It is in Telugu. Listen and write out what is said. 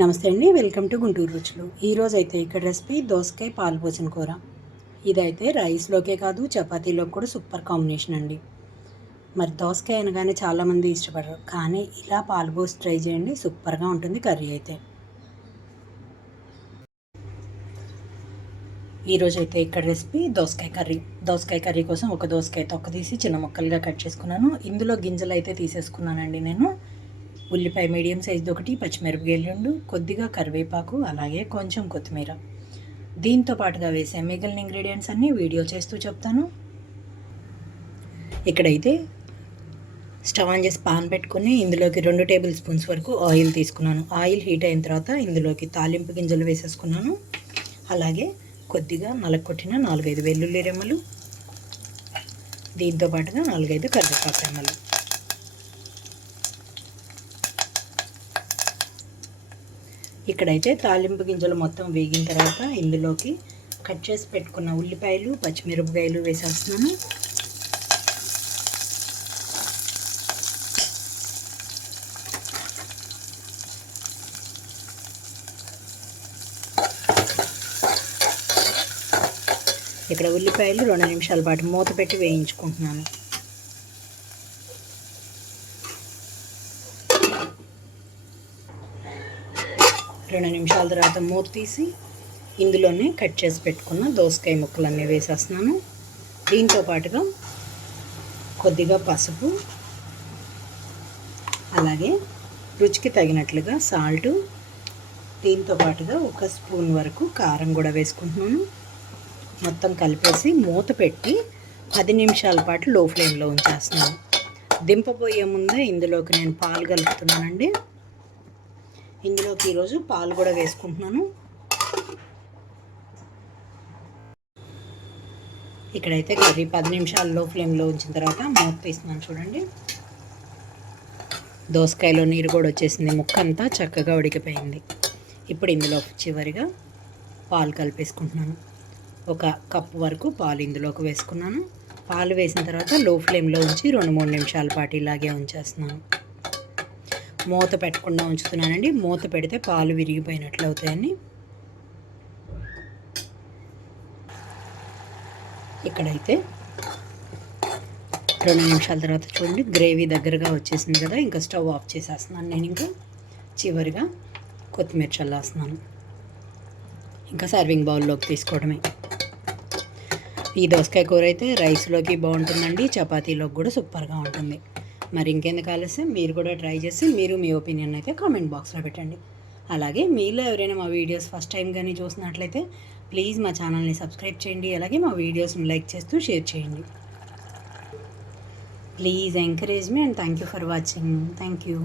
నమస్తే అండి వెల్కమ్ టు గుంటూరు రుచులు. ఈరోజు అయితే ఇక్కడ రెసిపీ దోసకాయ పాలు పోసిన కూర. ఇదైతే రైస్లోకే కాదు చపాతీలోకి కూడా సూపర్ కాంబినేషన్ అండి. మరి దోసకాయ అనగానే చాలామంది ఇష్టపడరు కానీ ఇలా పాలు ట్రై చేయండి సూపర్గా ఉంటుంది కర్రీ అయితే. ఈరోజు అయితే ఇక్కడ రెసిపీ దోసకాయ కర్రీ. దోసకాయ కర్రీ కోసం ఒక దోసకాయ తొక్క తీసి చిన్న ముక్కలుగా కట్ చేసుకున్నాను. ఇందులో గింజలు అయితే తీసేసుకున్నానండి నేను. ఉల్లిపాయ మీడియం సైజు ఒకటి పచ్చిమిరపకాయలు రెండు కొద్దిగా కరివేపాకు అలాగే కొంచెం కొత్తిమీర. దీంతో పాటుగా వేసే మిగిలిన ఇంగ్రీడియంట్స్ అన్నీ వీడియో చేస్తూ చెప్తాను. ఇక్కడైతే స్టవ్ ఆన్ చేసి పాన్ పెట్టుకొని ఇందులోకి రెండు టేబుల్ స్పూన్స్ వరకు ఆయిల్ తీసుకున్నాను. ఆయిల్ హీట్ అయిన తర్వాత ఇందులోకి తాలింపు గింజలు వేసేసుకున్నాను. అలాగే కొద్దిగా నలగొట్టిన నాలుగైదు వెల్లుల్లి రెమ్మలు దీంతో పాటుగా నాలుగైదు కరివేపాకు రెమ్మలు. ఇక్కడైతే తాలింపు గింజలు మొత్తం వేగిన తర్వాత ఇందులోకి కట్ చేసి పెట్టుకున్న ఉల్లిపాయలు పచ్చిమిరపకాయలు వేసేస్తున్నాను. ఇక్కడ ఉల్లిపాయలు రెండు నిమిషాల పాటు మూత పెట్టి వేయించుకుంటున్నాను. రెండు నిమిషాల తర్వాత మూత తీసి ఇందులోనే కట్ చేసి పెట్టుకున్న దోసకాయ ముక్కలన్నీ వేసేస్తున్నాను. దీంతో పాటుగా కొద్దిగా పసుపు అలాగే రుచికి తగినట్లుగా సాల్టు దీంతో పాటుగా ఒక స్పూన్ వరకు కారం కూడా వేసుకుంటున్నాను. మొత్తం కలిపేసి మూత పెట్టి పది నిమిషాల పాటు లో ఫ్లేమ్లో ఉంచేస్తున్నాను. దింపబోయే ముందే ఇందులోకి నేను పాలు కలుపుతున్నానండి. ఇందులోకి ఈరోజు పాలు కూడా వేసుకుంటున్నాను. ఇక్కడైతే కర్రీ పది నిమిషాలు లో ఫ్లేమ్లో ఉంచిన తర్వాత మూత తీస్తున్నాను చూడండి. దోసకాయలో నీరు కూడా వచ్చేసింది ముక్క అంతా చక్కగా ఉడికిపోయింది. ఇప్పుడు ఇందులో చివరిగా పాలు కలిపేసుకుంటున్నాను. ఒక కప్పు వరకు పాలు ఇందులోకి వేసుకున్నాను. పాలు వేసిన తర్వాత లో ఫ్లేమ్లో ఉంచి రెండు మూడు నిమిషాల పాటు ఇలాగే ఉంచేస్తున్నాను. మూత పెట్టకుండా ఉంచుతున్నానండి. మూత పెడితే పాలు విరిగిపోయినట్లు అవుతాయని ఇక్కడైతే రెండు నిమిషాల తర్వాత చూడండి. గ్రేవీ దగ్గరగా వచ్చేసింది కదా ఇంకా స్టవ్ ఆఫ్ చేసేస్తున్నాను నేను ఇంకా. చివరిగా కొత్తిమీర చల్లేస్తున్నాను. ఇంకా సర్వింగ్ బౌల్లోకి తీసుకోవడమే. ఈ దోసకాయ కూర అయితే రైస్లోకి బాగుంటుందండి చపాతీలోకి కూడా సూపర్గా ఉంటుంది. మరి ఇంకెందుకు ఆలస్యం? మీరు కూడా ట్రై చేసి మీరు మీ ఒపీనియన్ అయితే కామెంట్ బాక్స్లో పెట్టండి. అలాగే మీలో ఎవరైనా మా వీడియోస్ ఫస్ట్ టైం కానీ చూసినట్లయితే ప్లీజ్ మా ఛానల్ని సబ్స్క్రైబ్ చేయండి. అలాగే మా వీడియోస్ని లైక్ చేస్తూ షేర్ చేయండి. Please encourage me and thank you for watching. Thank you.